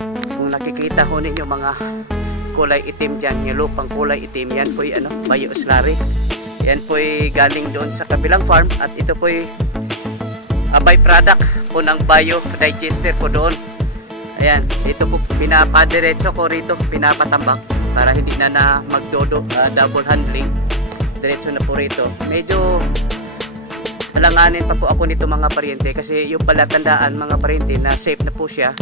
Kung nakikita ho ninyo mga kulay itim dyan, yung lupang kulay itim, yan po yung Bayo Slurry. Yan po galing doon sa kabilang farm, at ito po byproduct po ng Bayo Digester po doon. Ayan, dito po pinapadiretso ko rito, pinapatambak para hindi na magdodo double handling. Diretso na po rito. Medyo alanganin pa po ako nito mga paryente, kasi yung palatandaan mga paryente na safe na po siya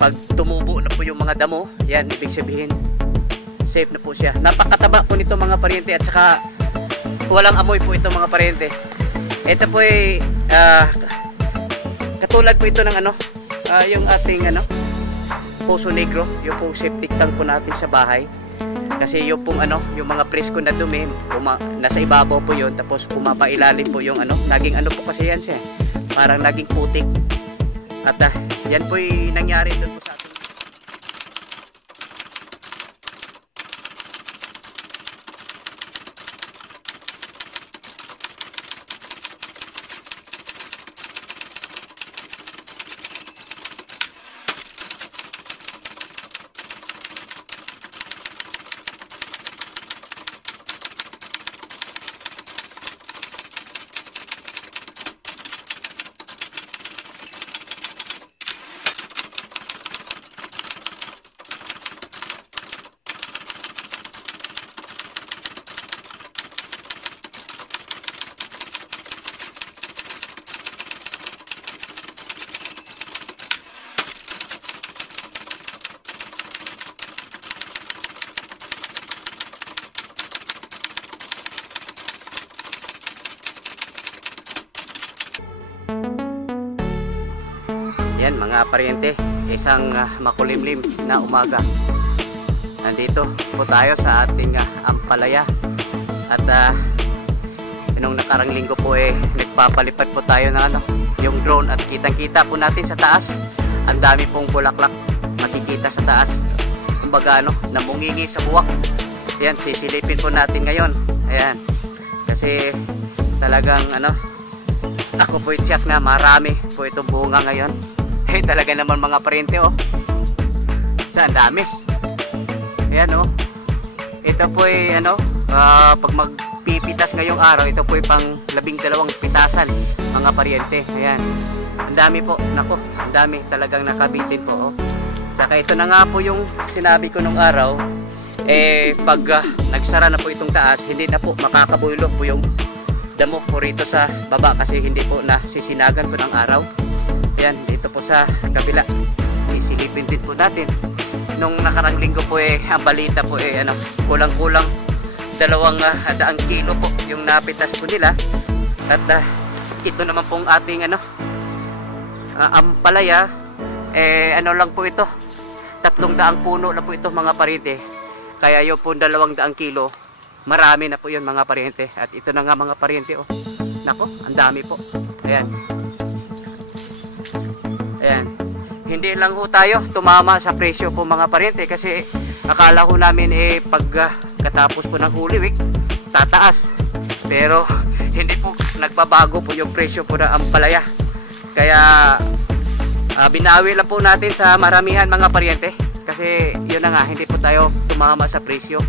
pag tumubo na po yung mga damo. Yan, ibig sabihin safe na po siya. Napakataba po nito mga paryente, at saka walang amoy po ito mga paryente. Ito po katulad po ito ng yung ating Poso Negro, yung pong septic tank po natin sa bahay. Kasi yung pong yung mga presko na dumi, nasa ibabaw po yun, tapos pumapailalim po yung naging po kasi yan siya, parang naging putik. At yan po nangyari doon po sa ating yan mga paryente, isang makulimlim na umaga. Nandito po tayo sa ating ampalaya, at nung nakarang linggo po nagpapalipad po tayo ng yung drone, at kitang kita po natin sa taas ang dami pong bulaklak makikita sa taas, kumbaga namungingi sa buwak. Yan, sisilipin po natin ngayon. Ayan, kasi talagang ako po i-check na marami po itong bunga ngayon. Talaga naman mga paryente saan dami. Ayan ito po pag magpipitas ngayong araw, ito po pang 12 pitasan mga paryente. Ayan, ang dami po, nako, ang dami talagang nakabitin po. Saka ito na nga po yung sinabi ko nung araw, pag nagsara na po itong taas, hindi na po makakabulo po yung damo po rito sa baba, kasi hindi po nasisinagan po ng araw. Yan, dito po sa kabila, isilipin din po natin. Nung nakarang linggo po ang balita po kulang-kulang 200 kilo po yung napitas po nila. At ito naman pong ating ampalaya, lang po ito, 300 puno na po ito mga paryente. Kaya yung po 200 kilo, marami na po yun mga paryente. At ito na nga mga paryente, nako, ang dami po. Ayan. Ayan, hindi lang ho tayo tumama sa presyo po mga paryente, kasi akala ho namin pag katapos po ng Holy Week tataas, pero hindi po nagbabago po yung presyo po ng ampalaya. Kaya binawi lang po natin sa maramihan mga paryente, kasi yun na nga, hindi po tayo tumama sa presyo.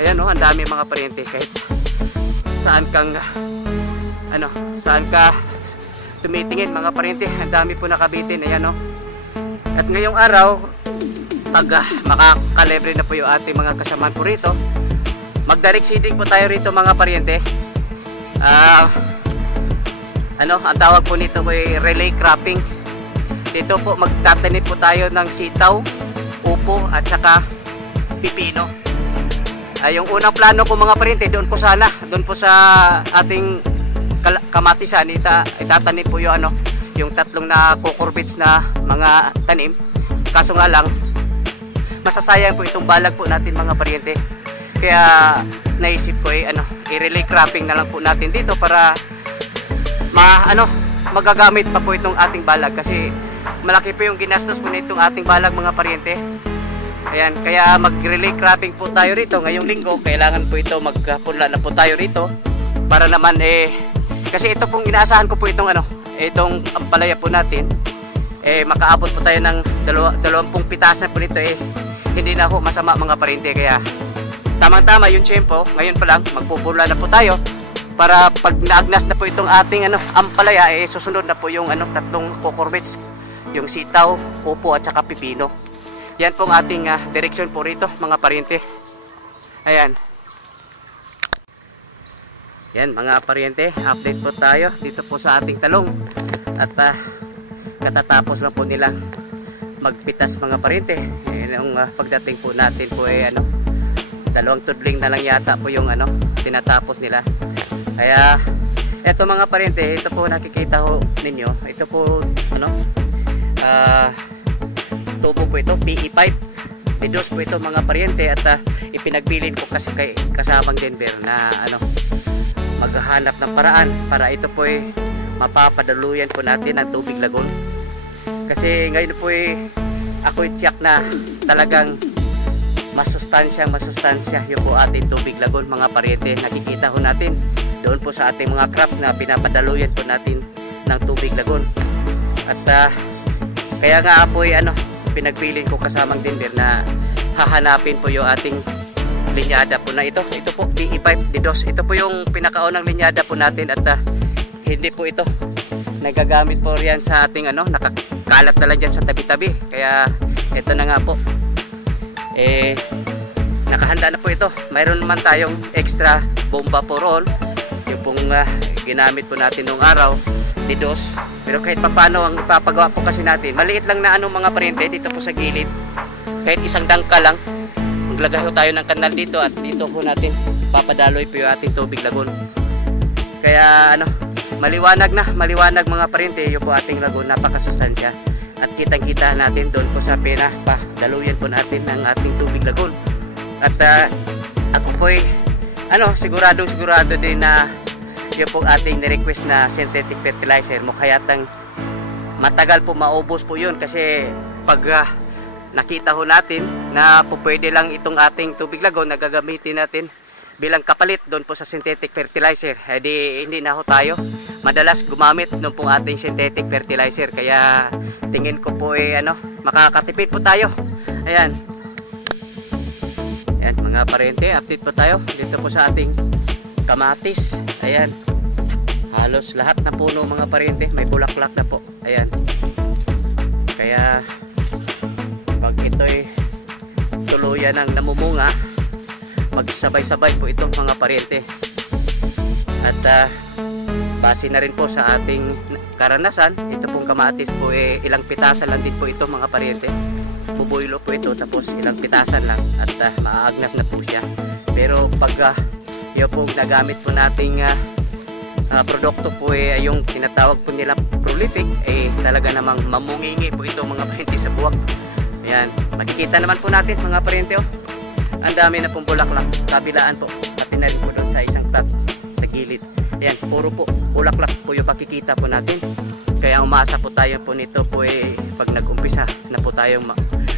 Ayan ang dami mga paryente, kahit saan kang saan ka tumitingin mga paryente, ang dami po nakabitin. Ayan At ngayong araw, pag makakalibre na po yung ating mga kasamaan po rito, mag-direct seeding po tayo rito mga paryente. Ang tawag po nito ay relay cropping. Dito po magtatanim po tayo ng sitaw, upo, at saka pipino. Yung unang plano ko mga paryente, doon po sa ating kamatisan, itatanim po yung yung 3 na cucurbits na mga tanim. Kaso nga lang, masasayang po itong balag po natin mga paryente. Kaya naisip ko i-relay cropping na lang po natin dito para magagamit pa po itong ating balag, kasi malaki po yung ginastos po nitong ating balag mga paryente. Ayan, kaya mag-relay cropping po tayo rito ngayong linggo. Kailangan po ito, magpunla na po tayo rito para naman kasi ito pong inaasahan ko po itong itong ampalaya po natin, makaabot po tayo ng 20 pitasan po nito, hindi na po masama mga parente. Kaya tamang-tama yung tiyempo. Ngayon pa lang magpupula na po tayo para pag naagnas na po itong ating ampalaya, susunod na po yung tatlong cucurbits, yung sitaw, upo at saka pipino. Yan pong ating direksyon po rito mga parente. Ayan. Yan mga parente, update po tayo dito po sa ating talong. At katatapos lang po nila magpitas mga parente. Yung pagdating po natin po 2 tudling na lang yata po yung tinatapos nila. Kaya eto mga parente, ito po nakikita ho ninyo. Ito po tubo po ito, PE pipe. Bidos po ito mga parente. At ipinagbilin ko kasi kay kasamang Denver na maghahanap ng paraan para ito po mapapadaluyan po natin ang tubig lagon. Kasi ngayon po ako tiyak na talagang masustansya yung po ating tubig lagon mga parente. Nakikita ho natin doon po sa ating mga crops na pinapadaluyan po natin ng tubig lagon. At kaya nga po pinagpilin ko kasamang Denver na hahanapin po yung ating linyada po na ito po PE pipe Didos. Ito po yung pinakaunang linyada po natin. At hindi po ito nagagamit po riyan sa ating nakakalat na lang dyan sa tabi-tabi. Kaya ito na nga po, nakahanda na po ito. Mayroon naman tayong extra bomba po roon, yung pong ginamit po natin nung araw, Didos. Pero kahit papano ang ipapagawa po kasi natin, maliit lang na mga parente dito po sa gilid. Kahit isang dangka lang, maglagay po tayo ng kanal dito at dito po natin papadaloy po yung ating tubig lagon. Kaya maliwanag mga parente yung po ating lagon, napakasustansya. At kitang-kita natin doon po sa pena pa daluyan po natin ng ating tubig lagon. At ako po sigurado din na yung po ating ni-request na synthetic fertilizer, mukhayatang matagal po maubos po yun. Kasi pag nakita ho natin na po pwede lang itong ating tubig lagon na gagamitin natin bilang kapalit doon po sa synthetic fertilizer, hindi na ho tayo madalas gumamit nung pong ating synthetic fertilizer. Kaya tingin ko po makakatipid po tayo. Ayan mga parente, update po tayo dito po sa ating kamatis. Ayan, halos lahat na puno mga parente, may bulaklak na po. Ayan, kaya pag ito'y tuluyan ng namumunga, magsabay-sabay po ito mga parente. At base na rin po sa ating karanasan, ito pong kamatis po ilang pitasan lang din po ito mga parente. Bubuilo po ito tapos ilang pitasan lang at maaagnas na po siya. Pero pag yung pong nagamit po nating produkto po yung tinatawag po nila prolific, talaga namang mamungingi po ito mga parente sa buwak. Ayan, makikita naman po natin mga parente, ang dami na pong bulaklak. Kabilaan po, pati na rin po doon sa isang plot sa gilid. Ayan, puro po bulaklak po yung pakikita po natin. Kaya umasa po tayo po nito po pag nag-umpisa na po tayong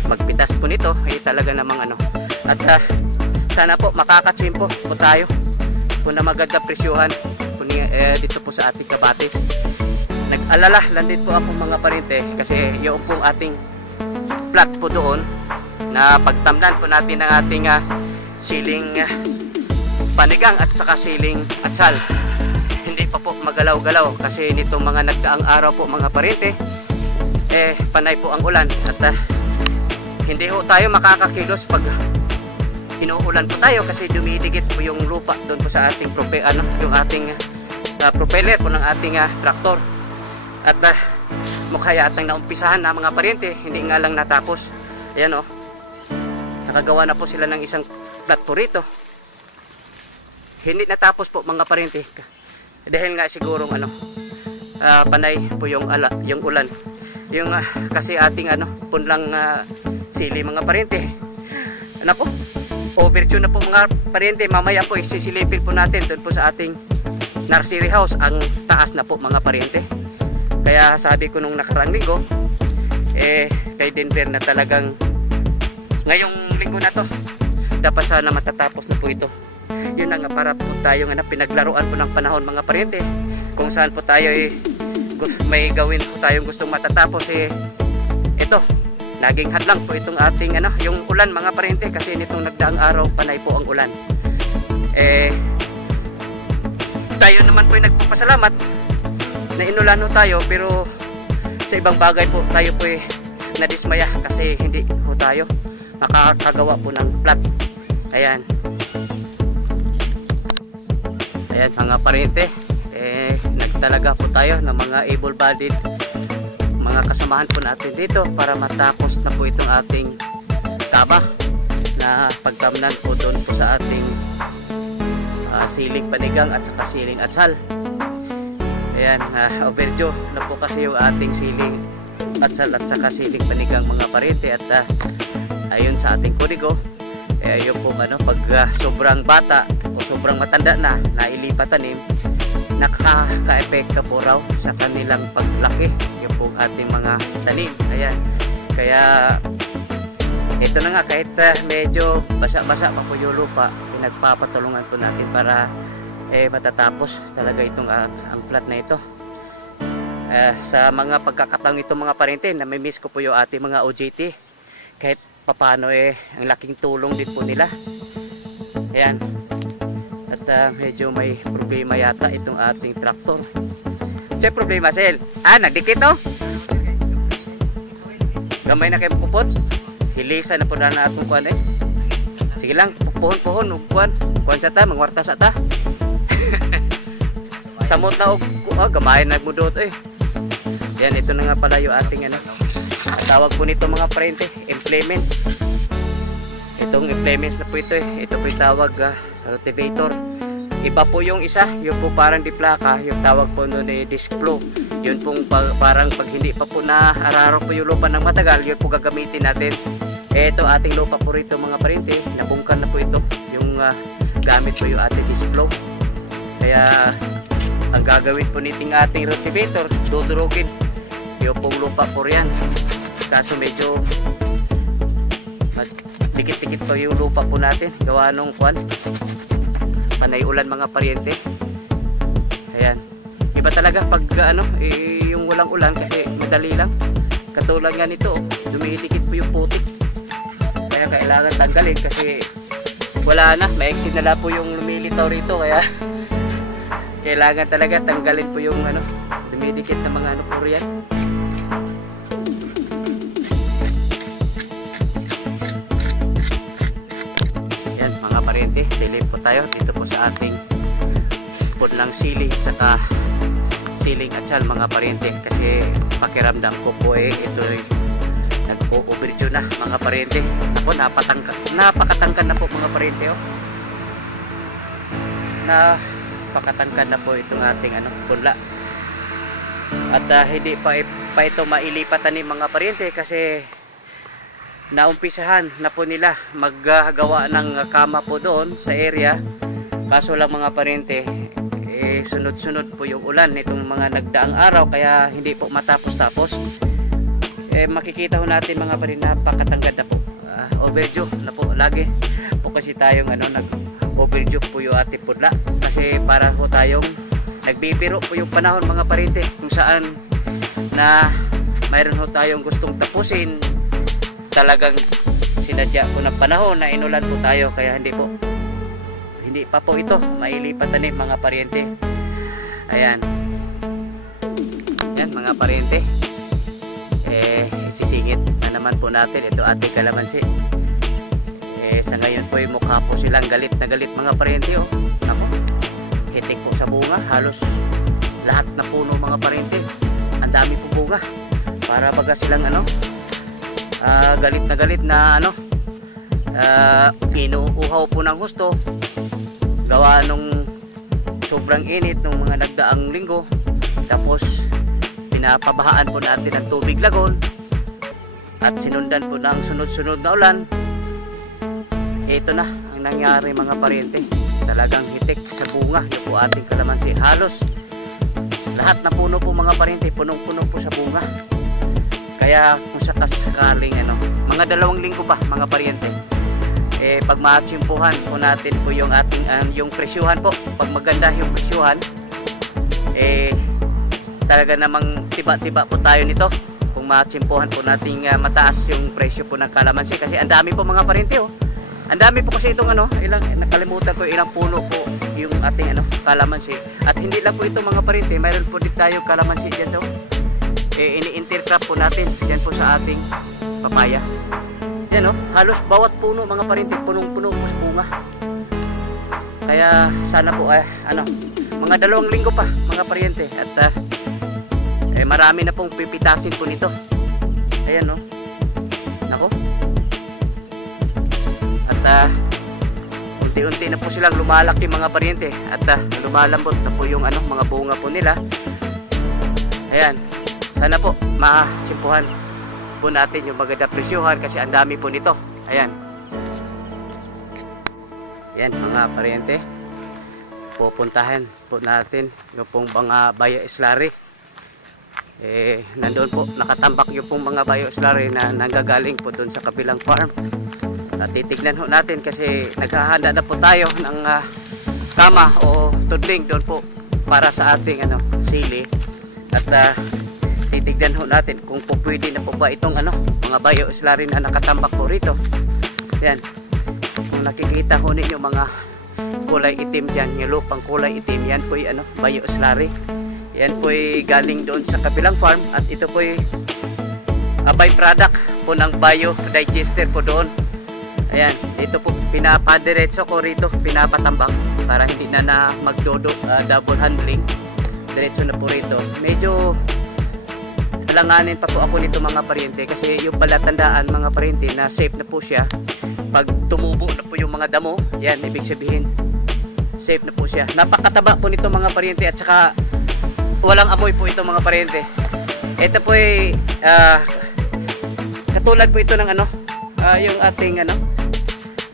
magpitas po nito, talaga namang At sana po makakatsim po tayo kung na magandang presyuhan po dito po sa ating kabatis. Nag-alala lang din po ako mga parente kasi yung pong ating plot po doon na pagtamnan po natin ng ating siling panigang at saka siling atsal, hindi pa po magalaw-galaw kasi nitong mga nagdaang araw po mga parente panay po ang ulan. At hindi ho tayo makakakilos pag inuulan po tayo kasi dumidikit po yung lupa doon po sa ating yung ating propeller po ng ating traktor. At mukha yatang naumpisahan na mga parente, hindi nga lang natapos. Ayan nakagawa na po sila ng isang plot po rito, hindi natapos po mga parente dahil nga sigurong panay po yung ulan, yung kasi ating punlang sili mga parente. Po, overdue na po mga parente. Mamaya po sisilipin po natin doon po sa ating nursery house, ang taas na po mga parente. Kaya sabi ko nung nakaraang linggo kay Denver na talagang ngayong linggo na to dapat sana matatapos na po ito. Yun na nga, para po tayong pinaglaruan po ng panahon mga parente, kung saan po tayo may gawin po tayong gustong matatapos ito. Naging hadlang po itong ating yung ulan mga parente, kasi nitong nagdaang araw panay po ang ulan. Tayo naman po ay nagpapasalamat na inulan ho tayo, pero sa ibang bagay po tayo po ay nadismaya kasi hindi ho tayo makakagawa po ng plat. Ayan. Ayan mga parente, nagtalaga po tayo ng mga able-bodied mga kasamahan po natin dito para matapos na po itong ating taba na pagtamnan po doon po sa ating siling panigang at saka siling atsal. Ayan, overdue na po kasi yung ating siling atsal at saka siling panigang mga parente. At ayun sa ating kudigo, ayun po pag sobrang bata o sobrang matanda na nailipat tanim, nakaka-epekto po raw sa kanilang paglaki yung po ating mga tanim. Ayan, kaya ito na nga, kahit medyo basa-basa pa po yung lupa, nagpapatulungan po natin para matatapos talaga itong ang plat na ito. Sa mga pagkakataong ito mga parente, namimiss ko po yung ating mga OJT, kahit papano ang laking tulong din po nila. Ayan. At medyo may problema yata itong ating traktor. Siya problema, Sel? Nagdikit oh? Gamay na kayo pupot? Hilisa na po na atong kuhan Sige lang, puhon-puhon, kuhan sa ta, mangwarta sa ta. Samot na gamay na nagmudot Yan, ito na nga pala yung ating tawag po nito mga parente, implements. Itong implements na po ito ito po yung tawag rotivator. Iba po yung isa, yung po parang diplaka, yung tawag po nun disc flow. Yun pong parang pag hindi pa po naararo po yung lupa ng matagal, yun po gagamitin natin. Ito ating lupa po rito mga parente, nabungkan na po ito. Yung gamit po yung ating disc flow. Kaya ang gagawin po niting ating rotivator, dudurugin yung pong lupa po riyan. Kaso medyo dikit-dikit po yung lupa po natin, gawa nung panay ulan mga parente. Ayan, iba talaga pag yung walang ulan, kasi madali lang. Katulad nga nito, dumidikit po yung putik, kaya kailangan tanggalin kasi wala na, maexit na po yung lumilitaw rito. Kaya kailangan talaga tanggalin po yung dumidikit na mga po riyan. Parente, silip po tayo dito po sa ating punlang sili at saka siling atsal mga parente, kasi pakiramdam ko po ito nagpo-overdue na mga parente. Ako napakatangkad na po mga parente napakatangkad na po itong ating punla. At hindi pa ito mailipatan ni mga parente, kasi naumpisahan na po nila maggagawa ng kama po doon sa area. Kaso lang mga parente, sunod-sunod po yung ulan nitong mga nagdaang araw, kaya hindi po matapos-tapos. Makikita ho natin mga parente, napakatanggad na po. Overdue na po lagi po kasi tayong nag-overdue po yung ating pudla, kasi para po tayong nagbibiro po yung panahon mga parente, kung saan na mayroon ho tayong gustong tapusin. Talagang sinadya po ng panahon na inulan po tayo, kaya hindi pa po ito mailipat tanim mga parente. Ayan, yan mga parente, sisingit na naman po natin ito ating kalamansi. Sa ngayon po yung mukha po silang galit na galit mga parente. Ako, hitik po sa bunga, halos lahat na puno mga parente, ang dami po bunga, para baga silang galit na inuuhaw po ng gusto, gawa nung sobrang init nung mga nagdaang linggo. Tapos pinapabahaan po natin ng tubig lagon at sinundan po ng sunod-sunod na ulan. Ito na ang nangyari mga parente, talagang hitik sa bunga yung po ating kalamansi. Halos lahat na puno po mga parente, punong-puno po sa bunga. Kaya kung sakaling mga 2 linggo pa mga parente, pag maatsimpuhan po natin po yung ating yung presyuhan po, pag maganda yung presyuhan, talaga namang tiba-tiba po tayo nito. kung matsimpuhan po nating mataas yung presyo po ng kalamansi, kasi ang dami po mga parente oh. Ang dami po kasi itong nakalimutan ko ilang puno po yung ating kalamansi. At hindi lang po ito mga parente, mayroon po din tayo kalamansi dyan so. Ini-intercrop po natin dyan po sa ating papaya. Yan oh, halos bawat puno mga parente, punong-puno po bunga. Kaya sana po mga 2 linggo pa mga parente at marami na pong pipitasin po nito. Ayan oh. Nako. At unti-unti na po silang lumalaki mga parente at lumalambot na po yung mga bunga po nila. Ayan. Sana po matsimpuhan po natin yung maganda presyuhan kasi ang dami po nito. Ayan. Yan mga parente. Pupuntahan po natin yung pong mga bayo-islari. Nandoon po nakatambak yung pong mga bayo-islari na nanggagaling po doon sa kabilang farm. At titignan ho natin kasi naghahanda na po tayo ng kama o tudling doon po para sa ating sili. At titignan ho natin kung po pwede na po ba itong mga bayo-islari na nakatambak po rito. Yan. Kung nakikita ho ninyo mga kulay itim dyan, yung lupang kulay itim, yan po yung bayo-islari. Yan po galing doon sa kabilang farm at ito po byproduct po ng bio-digester po doon. Ayan, dito po pinapadiretso ko rito, pinapatambak para hindi na magdodo double handling. Diretso na po rito. Medyo alanganin pa po ako nito mga parente kasi yung palatandaan mga parente na safe na po siya. Pag tumubo na po yung mga damo, yan ibig sabihin safe na po siya. Napakataba po nito mga parente at saka walang amoy po ito mga parente. Ito po katulad po ito ng yung ating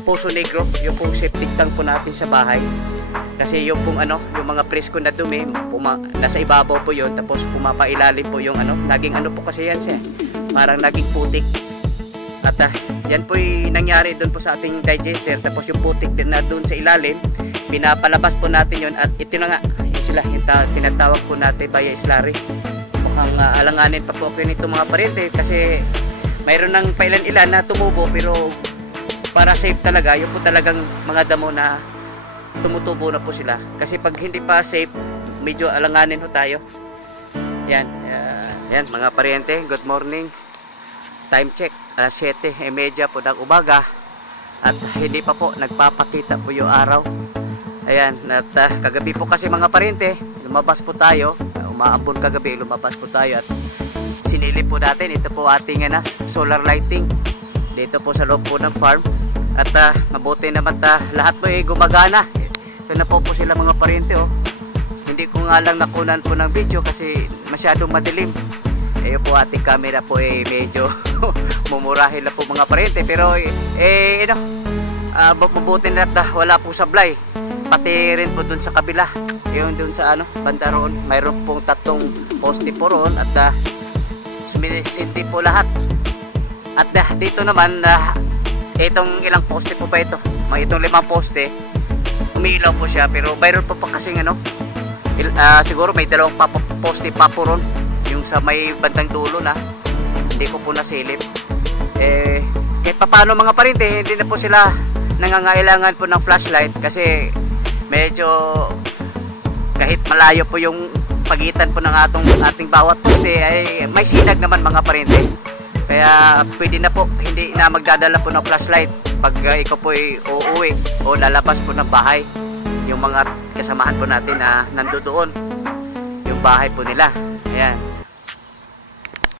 Poso Negro, yung pong septic tank po natin sa bahay. Kasi yung pong yung mga presko na dumi, nasa ibabaw po yun, tapos pumapailalim po yung naging po kasi yan siya. Parang naging putik. At yan po nangyari doon po sa ating digester, tapos yung putik din na doon sa ilalim, pinapalabas po natin yun at ito na nga, yun sila, yung tinatawag po natin bayo-islari. Mukhang alanganin pa po kayo nito mga parente kasi mayroon ng pailan-ilan na tumubo pero para safe talaga, yun po talagang mga damo na tumutubo na po sila. Kasi pag hindi pa safe, medyo alanganin ho tayo. Yan. Yan mga parente, good morning. Time check, alas 7:30 po ng umaga. At hindi pa po nagpapakita po yung araw. Ayan, at kagabi po kasi mga parente, lumabas po tayo. Umaambon kagabi, lumabas po tayo. At sinilip po natin, ito po ating solar lighting. Dito po sa loob po ng farm. At mabuti naman lahat po gumagana. Ito na po sila mga parente oh. Hindi ko nga lang nakunan po ng video kasi masyadong madilim. Ayun po ating camera po medyo mumurahin na po mga parente. Pero mabuti na wala po sablay. Pati rin po dun sa kabila. Yung dun sa banda roon. Mayroon pong 3 poste po roon. At sumisinti po lahat. At dito naman itong ilang poste po ba ito? Itong 5 poste. Umiilaw po siya pero mayroon po pa kasing siguro may 2 poste pa po ron. Yung sa may bandang dulo na hindi ko po nasilip. Kahit paano mga parente, hindi na po sila nangangailangan po ng flashlight kasi medyo kahit malayo po yung pagitan po ng ating bawat poste ay may sinag naman mga parente. Kaya pwede na po, hindi na magdadala po ng flashlight pag ikaw po uuwi o lalabas po ng bahay. Yung mga kasamahan po natin na nandoon, yung bahay po nila. Ayan.